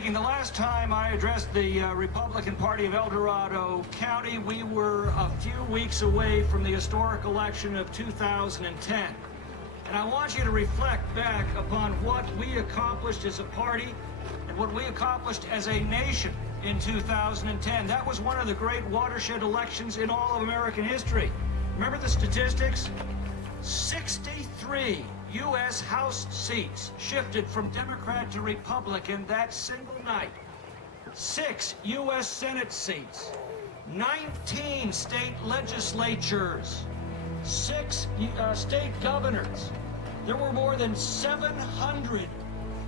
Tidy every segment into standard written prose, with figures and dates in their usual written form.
speaking. The last time I addressed the Republican Party of El Dorado County, we were a few weeks away from the historic election of 2010. And I want you to reflect back upon what we accomplished as a party and what we accomplished as a nation in 2010. That was one of the great watershed elections in all of American history. Remember the statistics? 63 U.S. House seats shifted from Democrat to Republican that single night. 6 U.S. Senate seats, 19 state legislatures, 6 state governors. There were more than 700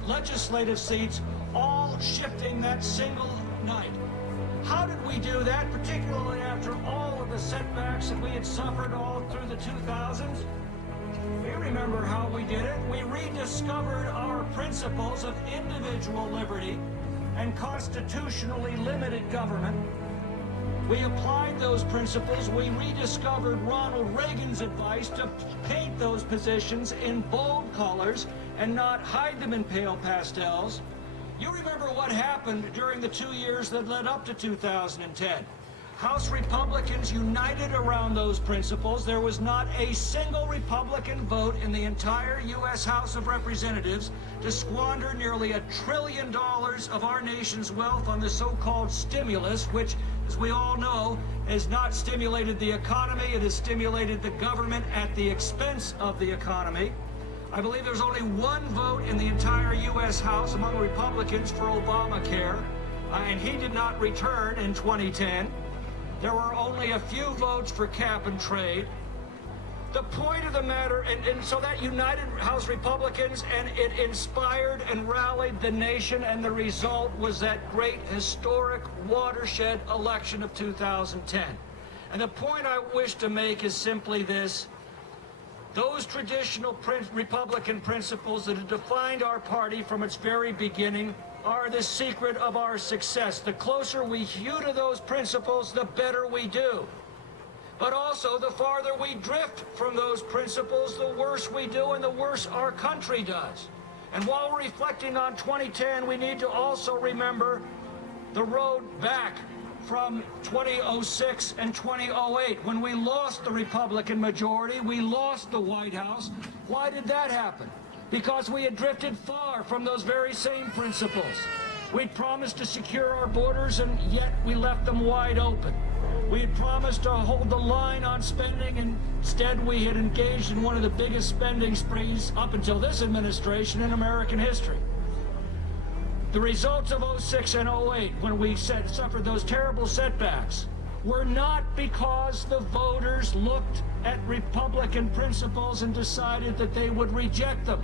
legislative seats, all shifting that single night. How did we do that, particularly after all of the setbacks that we had suffered all through the 2000s? You remember how we did it. We rediscovered our principles of individual liberty and constitutionally limited government. We applied those principles. We rediscovered Ronald Reagan's advice to paint those positions in bold colors and not hide them in pale pastels. You remember what happened during the 2 years that led up to 2010. House Republicans united around those principles. There was not a single Republican vote in the entire U.S. House of Representatives to squander nearly $1 trillion of our nation's wealth on the so-called stimulus, which, as we all know, has not stimulated the economy. It has stimulated the government at the expense of the economy. I believe there's only one vote in the entire U.S. House among Republicans for Obamacare, and he did not return in 2010. There were only a few votes for cap and trade. The point of the matter, and so that united House Republicans, and it inspired and rallied the nation, and the result was that great historic watershed election of 2010. And the point I wish to make is simply this. Those traditional Republican principles that have defined our party from its very beginning are the secret of our success. The closer we hew to those principles, the better we do. But also, the farther we drift from those principles, the worse we do and the worse our country does. And while we're reflecting on 2010, we need to also remember the road back from 2006 and 2008. When we lost the Republican majority, we lost the White House. Why did that happen? Because we had drifted far from those very same principles. We'd promised to secure our borders, and yet we left them wide open. We had promised to hold the line on spending, and instead we had engaged in one of the biggest spending sprees up until this administration in American history. The results of 06 and 08, when we suffered those terrible setbacks, were not because the voters looked at Republican principles and decided that they would reject them.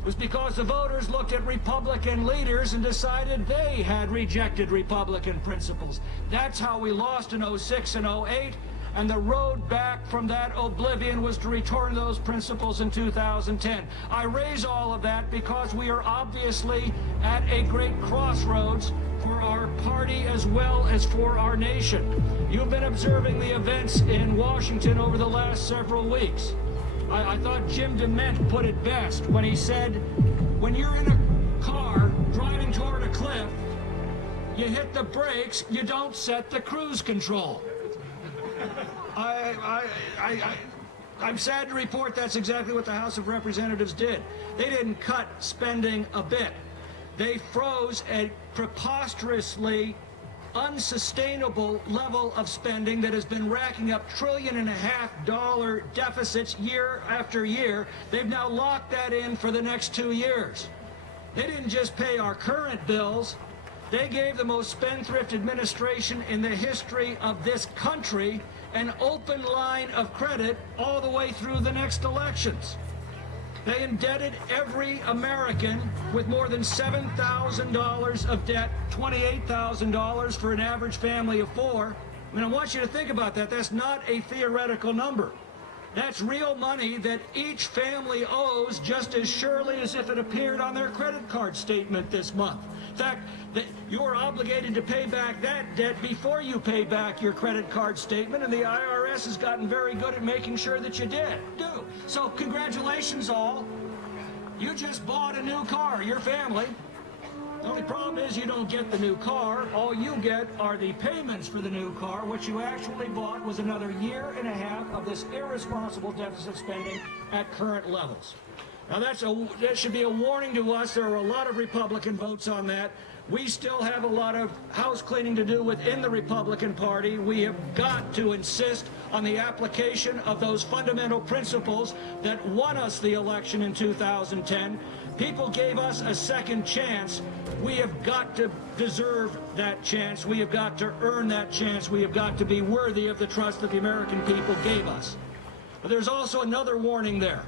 It was because the voters looked at Republican leaders and decided they had rejected Republican principles. That's how we lost in 06 and 08, and the road back from that oblivion was to return those principles in 2010. I raise all of that because we are obviously at a great crossroads for our party as well as for our nation. You've been observing the events in Washington over the last several weeks. I thought Jim DeMint put it best when he said, when you're in a car driving toward a cliff, you hit the brakes, you don't set the cruise control. I'm sad to report that's exactly what the House of Representatives did. They didn't cut spending a bit. They froze a preposterously unsustainable level of spending that has been racking up $1.5 trillion deficits year after year. They've now locked that in for the next 2 years. They didn't just pay our current bills. They gave the most spendthrift administration in the history of this country an open line of credit all the way through the next elections. They indebted every American with more than $7,000 of debt, $28,000 for an average family of 4. I mean, I want you to think about that. That's not a theoretical number. That's real money that each family owes just as surely as if it appeared on their credit card statement this month. In fact, you're obligated to pay back that debt before you pay back your credit card statement, and the IRS has gotten very good at making sure that you do. So congratulations all. You just bought a new car, your family. The only problem is you don't get the new car. All you get are the payments for the new car. What you actually bought was another year and a half of this irresponsible deficit spending at current levels. Now that should be a warning to us. There are a lot of Republican votes on that. We still have a lot of house cleaning to do within the Republican Party. We have got to insist on the application of those fundamental principles that won us the election in 2010. People gave us a second chance. We have got to deserve that chance. We have got to earn that chance. We have got to be worthy of the trust that the American people gave us. But there's also another warning there,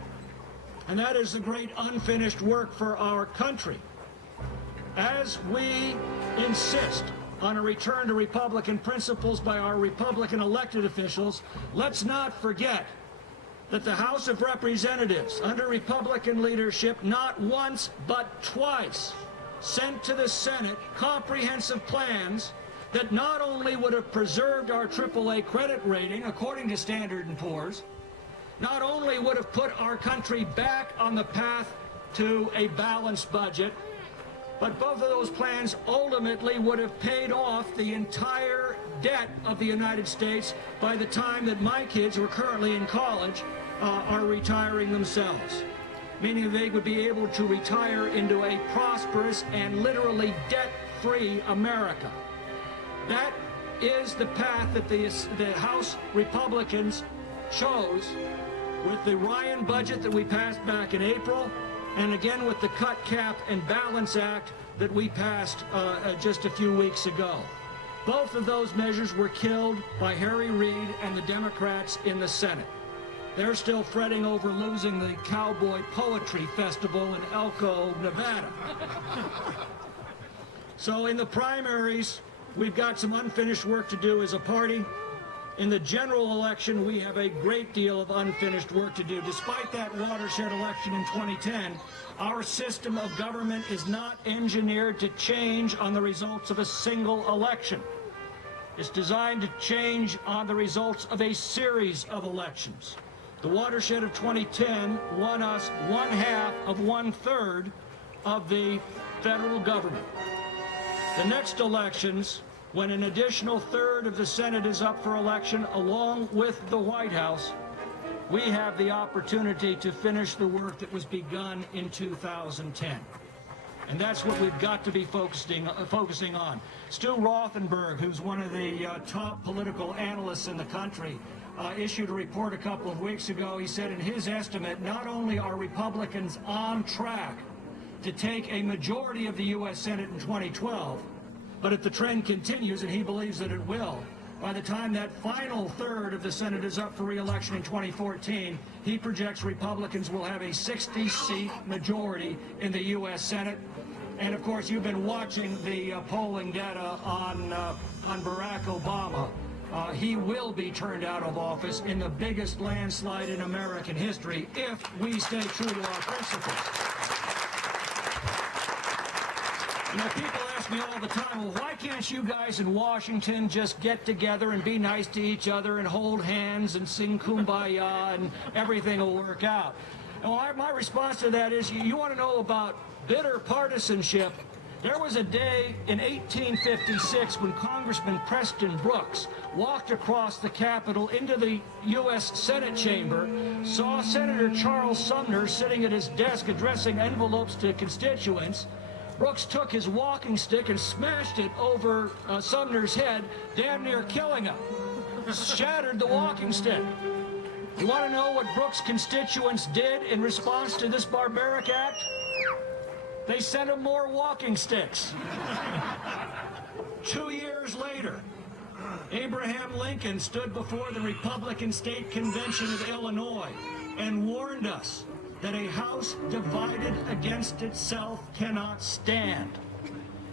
and that is the great unfinished work for our country. As we insist on a return to Republican principles by our Republican elected officials, let's not forget that the House of Representatives, under Republican leadership, not once but twice, sent to the Senate comprehensive plans that not only would have preserved our AAA credit rating, according to Standard & Poor's, not only would have put our country back on the path to a balanced budget, but both of those plans ultimately would have paid off the entire debt of the United States by the time that my kids, who are currently in college, are retiring themselves. Meaning they would be able to retire into a prosperous and literally debt-free America. That is the path that the House Republicans chose with the Ryan budget that we passed back in April, and again with the Cut, Cap, and Balance Act that we passed just a few weeks ago. Both of those measures were killed by Harry Reid and the Democrats in the Senate. They're still fretting over losing the Cowboy Poetry Festival in Elko, Nevada. So in the primaries, we've got some unfinished work to do as a party. In the general election, we have a great deal of unfinished work to do. Despite that watershed election in 2010, our system of government is not engineered to change on the results of a single election. It's designed to change on the results of a series of elections. The watershed of 2010 won us 1/2 of 1/3 of the federal government. The next elections, when an additional 1/3 of the Senate is up for election along with the White House, we have the opportunity to finish the work that was begun in 2010. And that's what we've got to be focusing on. Stu Rothenberg, who's one of the top political analysts in the country, issued a report a couple of weeks ago. He said in his estimate, not only are Republicans on track to take a majority of the U.S. Senate in 2012, but if the trend continues, and he believes that it will, by the time that final 1/3 of the Senate is up for re-election in 2014, he projects Republicans will have a 60-seat majority in the U.S. Senate. And of course, you've been watching the polling data on Barack Obama. He will be turned out of office in the biggest landslide in American history if we stay true to our principles. You know, people ask me all the time, well, why can't you guys in Washington just get together and be nice to each other and hold hands and sing Kumbaya and everything will work out? And my response to that is, you want to know about bitter partisanship? There was a day in 1856 when Congressman Preston Brooks walked across the Capitol into the U.S. Senate chamber, saw Senator Charles Sumner sitting at his desk addressing envelopes to constituents. Brooks took his walking stick and smashed it over Sumner's head, damn near killing him. Shattered the walking stick. You want to know what Brooks' constituents did in response to this barbaric act? They sent him more walking sticks. 2 years later, Abraham Lincoln stood before the Republican State Convention of Illinois and warned us that a house divided against itself cannot stand.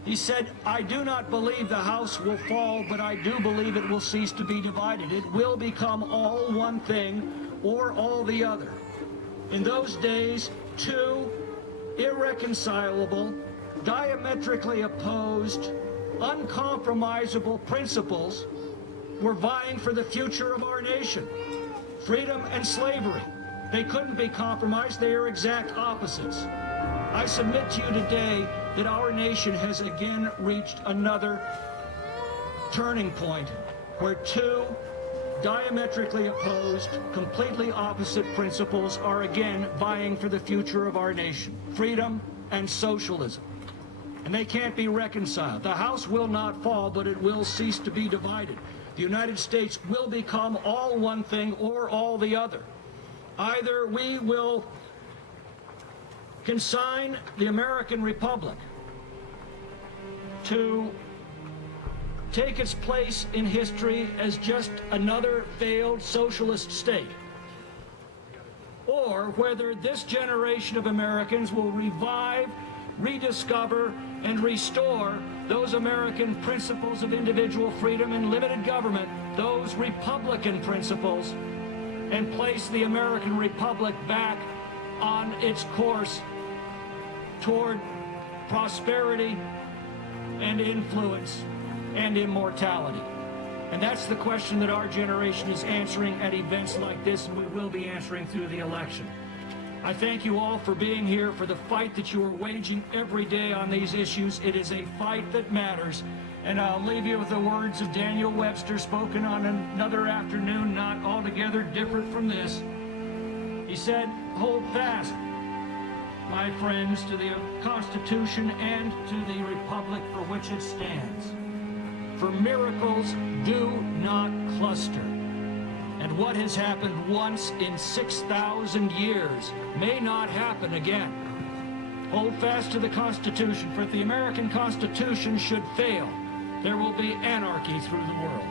He said, I do not believe the house will fall, but I do believe it will cease to be divided. It will become all one thing or all the other. In those days, two irreconcilable, diametrically opposed, uncompromisable principles were vying for the future of our nation: freedom and slavery. They couldn't be compromised. They are exact opposites. I submit to you today that our nation has again reached another turning point where two diametrically opposed, completely opposite principles are again vying for the future of our nation: freedom and socialism. And they can't be reconciled. The House will not fall, but it will cease to be divided. The United States will become all one thing or all the other. Either we will consign the American Republic to take its place in history as just another failed socialist state, or whether this generation of Americans will revive, rediscover, and restore those American principles of individual freedom and limited government, those Republican principles, and place the American Republic back on its course toward prosperity and influence and immortality. And that's the question that our generation is answering at events like this, and we will be answering through the election. I thank you all for being here, for the fight that you are waging every day on these issues. It is a fight that matters. And I'll leave you with the words of Daniel Webster, spoken on another afternoon not altogether different from this. He said, "Hold fast, my friends, to the Constitution and to the Republic for which it stands. For miracles do not cluster. And what has happened once in 6,000 years may not happen again. Hold fast to the Constitution, for if the American Constitution should fail, there will be anarchy through the world."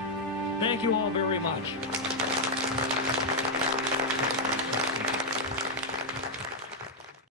Thank you all very much.